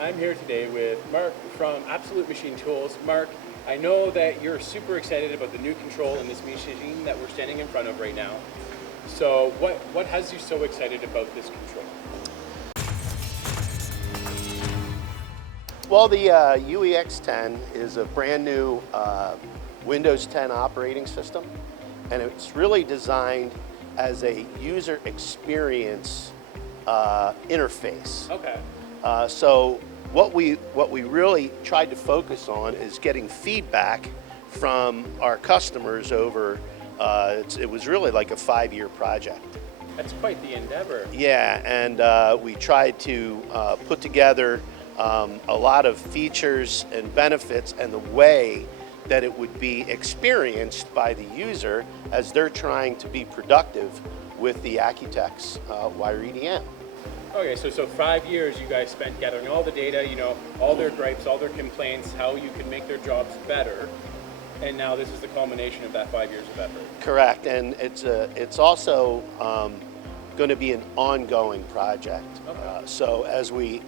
I'm here today with Mark from Absolute Machine Tools. Mark, I know that you're super excited about the new control in this machine that we're standing in front of right now. So what has you so excited about this control? Well, the UEX 10 is a brand new Windows 10 operating system, and it's really designed as a user experience interface. Okay. So what we really tried to focus on is getting feedback from our customers over, it was really like a 5-year project. That's quite the endeavor. Yeah, and we tried to put together a lot of features and benefits and the way that it would be experienced by the user as they're trying to be productive with the AccuteX wire EDM. Okay, so 5 years you guys spent gathering all the data, all their gripes, all their complaints, how you can make their jobs better, and now this is the culmination of that 5 years of effort. Correct, and it's also going to be an ongoing project. Okay. So as we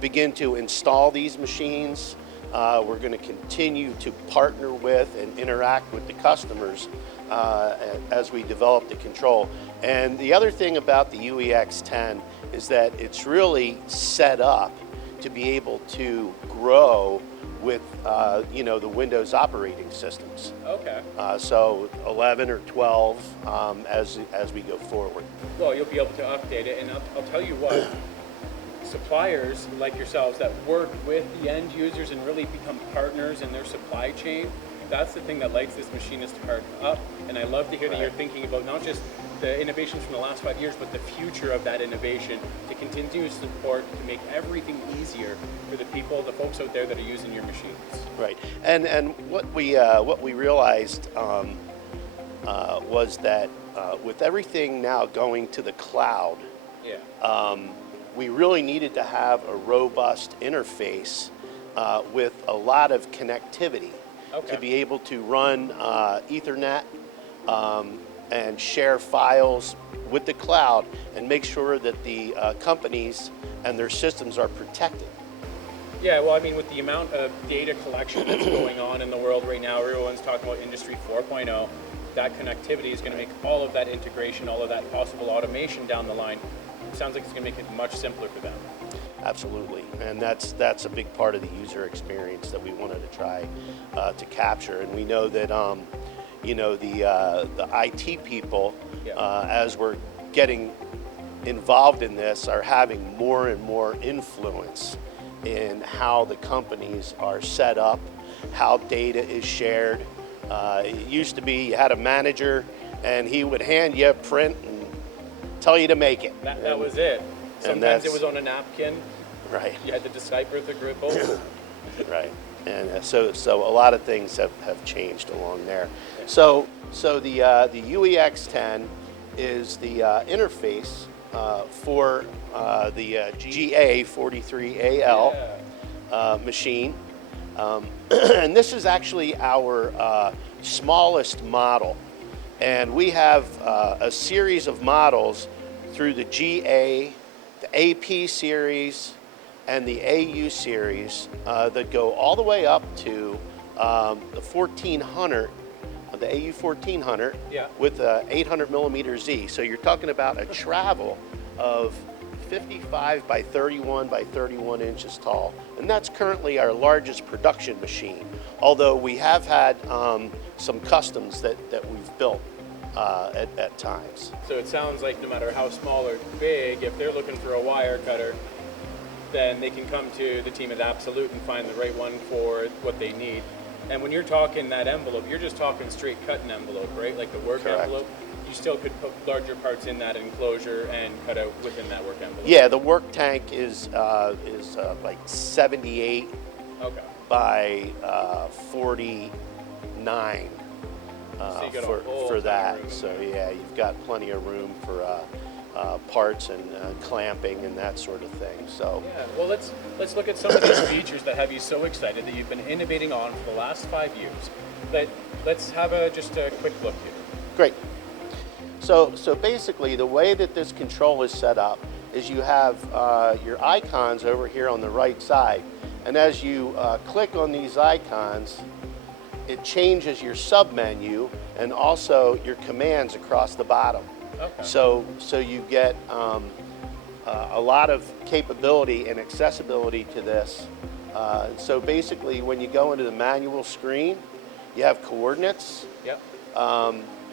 begin to install these machines, we're going to continue to partner with and interact with the customers as we develop the control. And the other thing about the UEX 10 is that it's really set up to be able to grow with the Windows operating systems. Okay. So 11 or 12 as we go forward. Well, you'll be able to update it, and I'll tell you what, suppliers like yourselves that work with the end users and really become partners in their supply chain, that's the thing that lights this machinist heart up. And I love to hear that you're thinking about not just the innovations from the last 5 years, but the future of that innovation to continue to support, to make everything easier for the people, the folks out there that are using your machines. Right, and what we realized was that with everything now going to the cloud, we really needed to have a robust interface with a lot of connectivity to be able to run Ethernet and share files with the cloud and make sure that the companies and their systems are protected. Yeah, well, I mean, with the amount of data collection that's going on in the world right now, everyone's talking about Industry 4.0, that connectivity is going to make all of that integration, all of that possible automation down the line, it sounds like it's going to make it much simpler for them. Absolutely, and that's a big part of the user experience that we wanted to try to capture. And we know that the IT people, as we're getting involved in this, are having more and more influence in how the companies are set up, how data is shared. It used to be you had a manager and he would hand you a print and tell you to make it. That was it. Sometimes it was on a napkin. Right. You had to decipher the gripple. Right. And so a lot of things have changed along there. So the UEX 10 is the interface for the GA43AL machine. And this is actually our smallest model. And we have a series of models through the GA, the AP series, and the AU series that go all the way up to the 1400, the AU 1400 with a 800 millimeter Z. So you're talking about a travel of 55 by 31 by 31 inches tall. And that's currently our largest production machine, although we have had some customs that we've built at times. So it sounds like no matter how small or big, if they're looking for a wire cutter, then they can come to the team at Absolute and find the right one for what they need. And when you're talking that envelope, you're just talking straight cutting envelope, right? Like the work envelope. You still could put larger parts in that enclosure and cut out within that work envelope. Yeah, the work tank is like 78 by 49 for that. So yeah, you've got plenty of room for parts and clamping and that sort of thing. So yeah, well, let's look at some of these features that have you so excited that you've been innovating on for the last 5 years. Let's have just a quick look here. Great. So basically, the way that this control is set up is you have your icons over here on the right side. And as you click on these icons, it changes your submenu and also your commands across the bottom. Okay. So you get a lot of capability and accessibility to this. So basically, when you go into the manual screen, you have coordinates. Yep.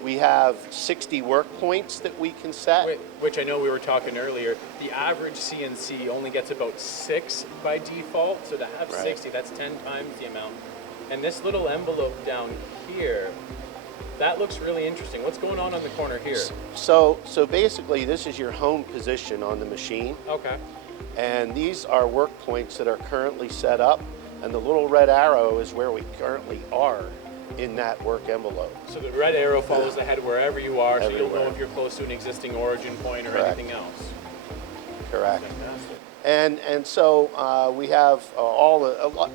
We have 60 work points that we can set. Which I know we were talking earlier, the average CNC only gets about 6 by default, so to have Right. 60, that's 10 times the amount. And this little envelope down here, that looks really interesting. What's going on the corner here? So basically, this is your home position on the machine. Okay. And these are work points that are currently set up, and the little red arrow is where we currently are in that work envelope. So the red arrow follows the head wherever you are, so you'll know Everywhere. if you're close to an existing origin point or Correct. anything else. Correct. Fantastic. And so we have a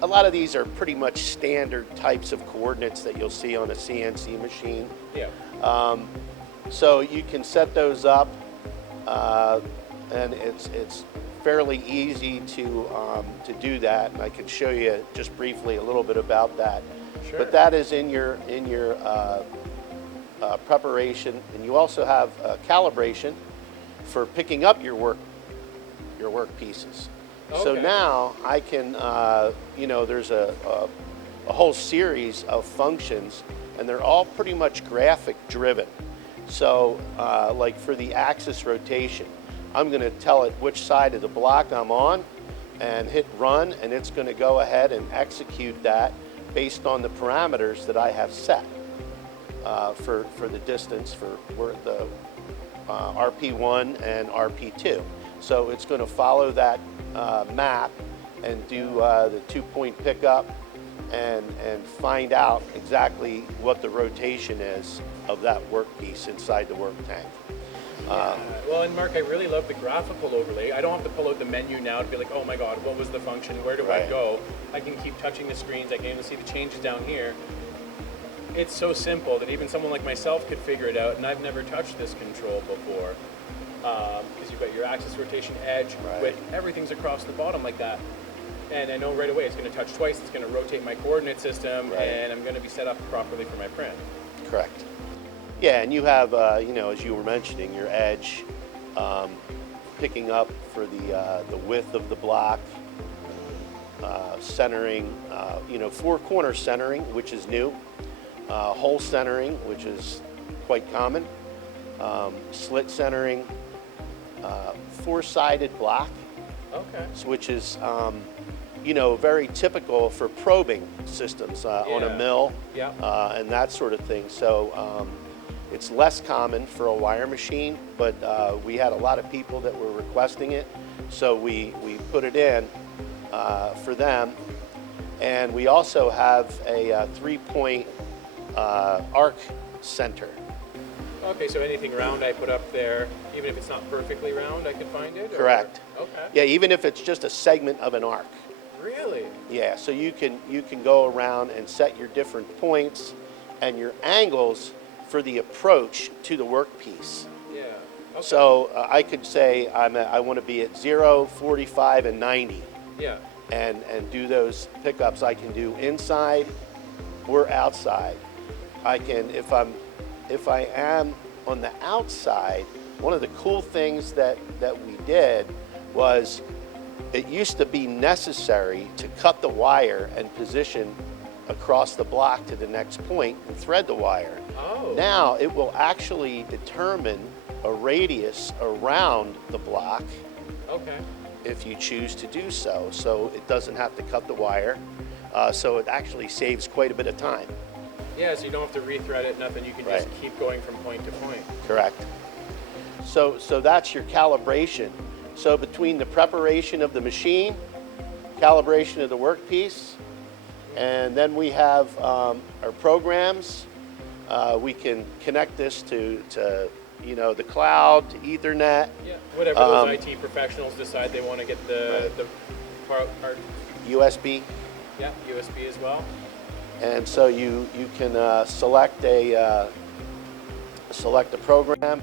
lot of these are pretty much standard types of coordinates that you'll see on a CNC machine. Yeah. So you can set those up, and it's fairly easy to do that. And I can show you just briefly a little bit about that. Sure. But that is in your preparation, and you also have calibration for picking up your work pieces. So Okay. now I can, there's a whole series of functions, and they're all pretty much graphic driven. So like for the axis rotation, I'm going to tell it which side of the block I'm on and hit run, and it's going to go ahead and execute that based on the parameters that I have set for the distance for the RP1 and RP2. So it's going to follow that map and do the 2-point pickup and find out exactly what the rotation is of that workpiece inside the work tank. Well, and Mark, I really love the graphical overlay. I don't have to pull out the menu now to be like, oh my God, what was the function? Where do I Right. go? I can keep touching the screens. I can even see the changes down here. It's so simple that even someone like myself could figure it out, and I've never touched this control before. Because you've got your axis rotation edge, Right. with everything's across the bottom like that. And I know right away it's going to touch twice, it's going to rotate my coordinate system, Right. and I'm going to be set up properly for my print. Correct. Yeah, and you have, as you were mentioning, your edge picking up for the width of the block, centering, 4-corner centering, which is new, hole centering, which is quite common, slit centering, 4-sided block, Okay. which is very typical for probing systems on a Yeah. mill Yeah. and that sort of thing. So it's less common for a wire machine, but we had a lot of people that were requesting it, so we put it in for them. And we also have a 3-point arc center. Okay, so anything round I put up there, even if it's not perfectly round, I can find it? Correct. Or? Okay. Yeah, even if it's just a segment of an arc. Really? Yeah, so you can go around and set your different points and your angles for the approach to the workpiece. Yeah. Okay. So I could say I want to be at 0, 45, and 90, Yeah. and do those pickups. I can do inside or outside. I can, if I am on the outside, one of the cool things that we did was it used to be necessary to cut the wire and position across the block to the next point and thread the wire. Oh. Now it will actually determine a radius around the block Okay. if you choose to do so. So it doesn't have to cut the wire. So it actually saves quite a bit of time. Yeah, so you don't have to rethread it, nothing. You can just Right. keep going from point to point. Correct. So that's your calibration. So between the preparation of the machine, calibration of the workpiece, and then we have our programs. We can connect this to the cloud, to Ethernet, Yeah. Whatever those IT professionals decide they want to get the part. USB, Yeah, USB as well. and so you can select a program,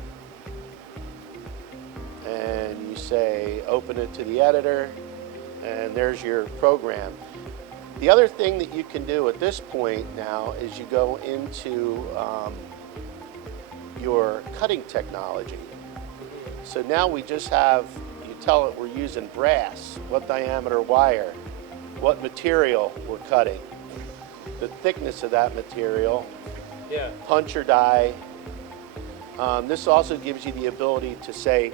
and you say open it to the editor, and there's your program. The other thing that you can do at this point now is you go into your cutting technology. So now we just have, you tell it we're using brass, what diameter wire, what material we're cutting, the thickness of that material, punch or die. This also gives you the ability to say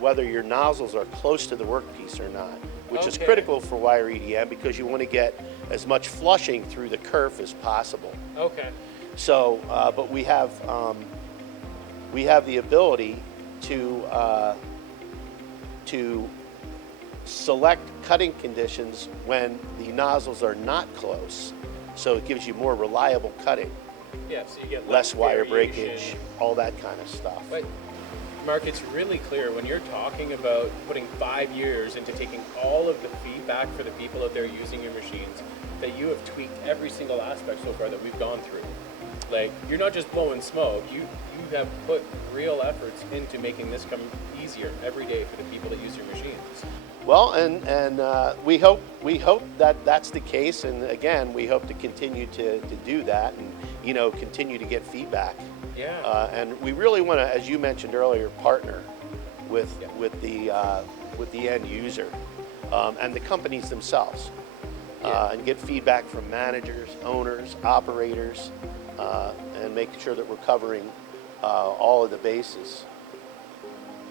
whether your nozzles are close to the workpiece or not, which is critical for wire EDM because you want to get as much flushing through the kerf as possible. Okay. So, but we have the ability to select cutting conditions when the nozzles are not close. So it gives you more reliable cutting. Yeah, so you get less wire variation. breakage, all that kind of stuff. But Mark, it's really clear when you're talking about putting 5 years into taking all of the feedback for the people out there using your machines, that you have tweaked every single aspect so far that we've gone through. Like, you're not just blowing smoke, you have put real efforts into making this come easier every day for the people that use your machines. Well, and we hope that that's the case, and again, we hope to continue to do that, and continue to get feedback. Yeah. And we really want to, as you mentioned earlier, partner with the end user and the companies themselves, and get feedback from managers, owners, operators, and make sure that we're covering all of the bases.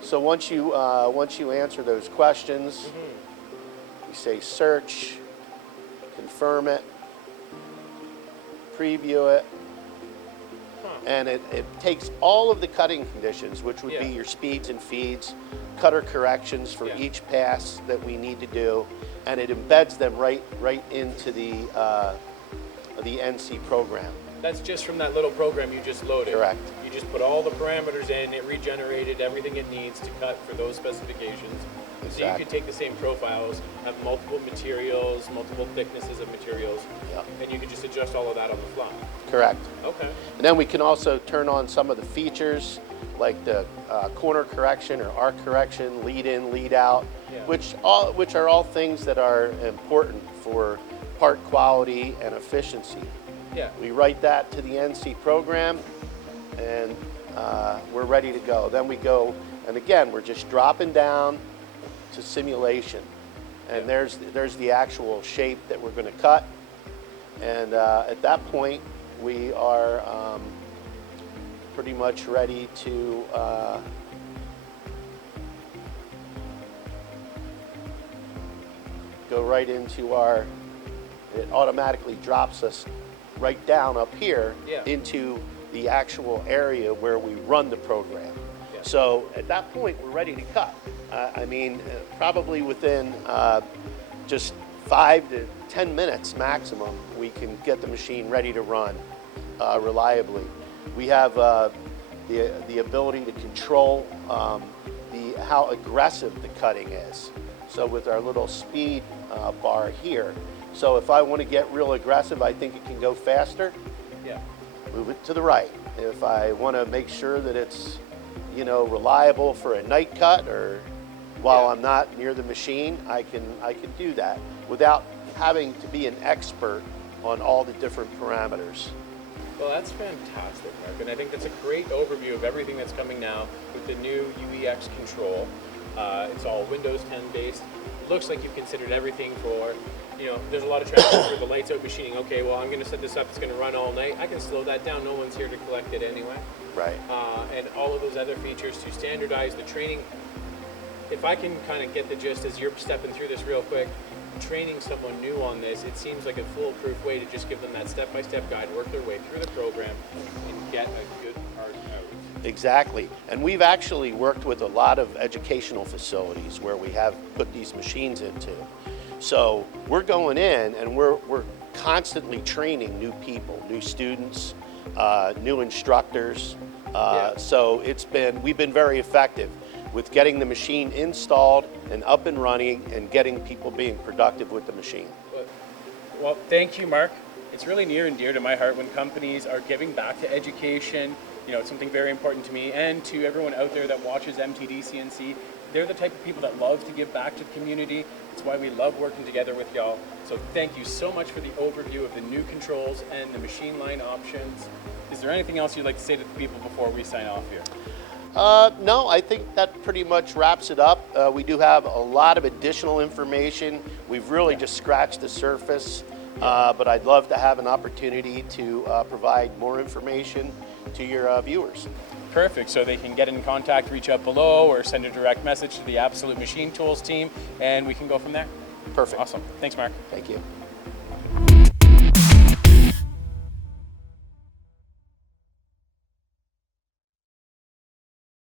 So once you answer those questions, you say search, confirm it, preview it, and it takes all of the cutting conditions, which would be your speeds and feeds, cutter corrections for each pass that we need to do, and it embeds them right into the NC program. That's just from that little program you just loaded. Correct. You just put all the parameters in, it regenerated everything it needs to cut for those specifications. Exactly. So you could take the same profiles, have multiple materials, multiple thicknesses of materials, and you could just adjust all of that on the fly. Correct. Okay. And then we can also turn on some of the features like the corner correction or arc correction, lead in, lead out, which are all things that are important for part quality and efficiency. Yeah. We write that to the NC program, and we're ready to go. Then we go, and again, we're just dropping down to simulation, and there's the actual shape that we're going to cut. And at that point, we are pretty much ready to go right into our. It automatically drops us right down up here into the actual area where we run the program. So at that point, we're ready to cut. Probably within just 5 to 10 minutes maximum, we can get the machine ready to run reliably. We have the ability to control how aggressive the cutting is. So with our little speed bar here, so if I want to get real aggressive, I think it can go faster. Move it to the right. If I want to make sure that it's reliable for a night cut or while I'm not near the machine, I can do that without having to be an expert on all the different parameters. Well, that's fantastic, Mark, and I think that's a great overview of everything that's coming now with the new AccuteX Control. It's all Windows 10 based. It looks like you've considered everything for, there's a lot of traffic for the lights out machining. Okay, well, I'm going to set this up, it's going to run all night. I can slow that down, no one's here to collect it anyway. Right. And all of those other features to standardize the training. If I can kind of get the gist as you're stepping through this real quick, training someone new on this, it seems like a foolproof way to just give them that step-by-step guide, work their way through the program, and get a good part out. Exactly. And we've actually worked with a lot of educational facilities where we have put these machines into. So we're going in and we're constantly training new people, new students, new instructors. So we've been very effective with getting the machine installed and up and running and getting people being productive with the machine. Well, thank you, Mark. It's really near and dear to my heart when companies are giving back to education. It's something very important to me and to everyone out there that watches MTDCNC. they're the type of people that love to give back to the community. It's why we love working together with y'all. So thank you so much for the overview of the new controls and the machine line options. Is there anything else you'd like to say to the people before we sign off here? No, I think that pretty much wraps it up. We do have a lot of additional information. We've really just scratched the surface, but I'd love to have an opportunity to provide more information to your viewers. Perfect. So they can get in contact, reach out below, or send a direct message to the Absolute Machine Tools team, and we can go from there. Perfect. Awesome. Thanks, Mark. Thank you.